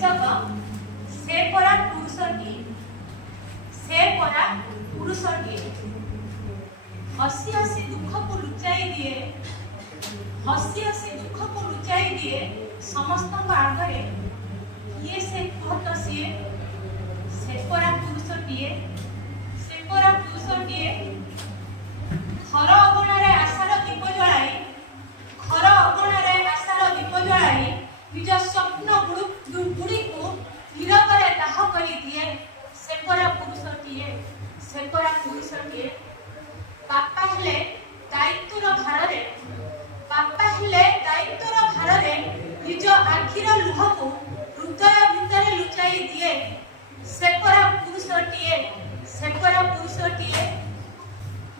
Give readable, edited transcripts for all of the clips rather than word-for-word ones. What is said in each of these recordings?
शीर्षक से परा पुरुषटी से परा पुरुषटी हसी हसी दुख को लुचाई दिए हसी हसी दुख को लुचाई दिए समस्त आगे ये से कहत सीए से परा पुरुषटीए से परा पुरुषटीए घर अगणारे आशार दीप जलाई घर अगणारे आशार दीप जलाई निज स्वप्न गुड़ी को नीरवरे दाह कर दिए से परा पुरुषटीए से परा पुरुषटीए बापा हेले दायित्वर भारे बापा हेले दायित्वर भारे निज आखिर लुह को हृदय भितर लुचाई दिए से परा पुरुषटीए से परा पुरुषटीए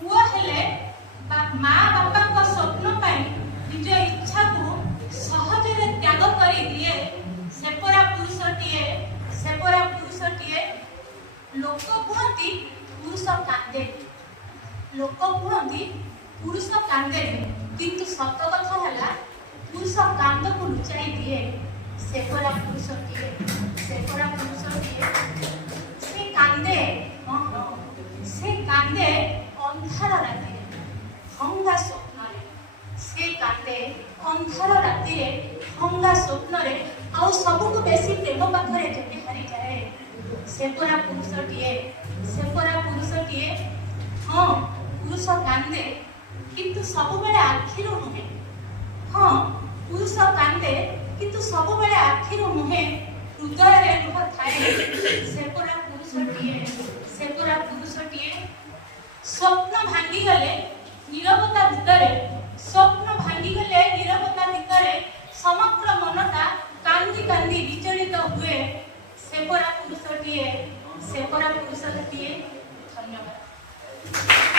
पुआ हेले माँ बापा को स्वप्न पाई निज इच्छा को सहजरे त्याग कर दिए से परा पुरुषटीए से परा पुरुषटीए लोक कहती पुरुष कांदे लोक कहती पुरुष कांदे किंतु सत कथा है पुरुष कांद को लुचाई दिए से परा पुरुषटीए से परा पुरुषटीए से कांदे से कांदे अंधार राति हंगा स्वप्न से कांदे अंधार राति हंगा स्वप्न आउ सबुठु बेसी प्रेम पाखरे जेते हारी जाए से परा पुरुषटीए से परा पुरुषटीए हाँ पुरुष कांदे किंतु सब बेले आखिर नुहे हाँ पुरुष कांदे किंतु सब बेले आखिर नुहे हृदय रे लुह थाए से परा पुरुषटीए से परा पुरुषटीए स्वप्न भांगी गले नीरवता भितर स्वप्न भांगी गले नीरवता भितर समग्र मनटा कांदी कांदी विचलित हुए से परा पुरुषटीए से परा पुरुषटीए धन्यवाद।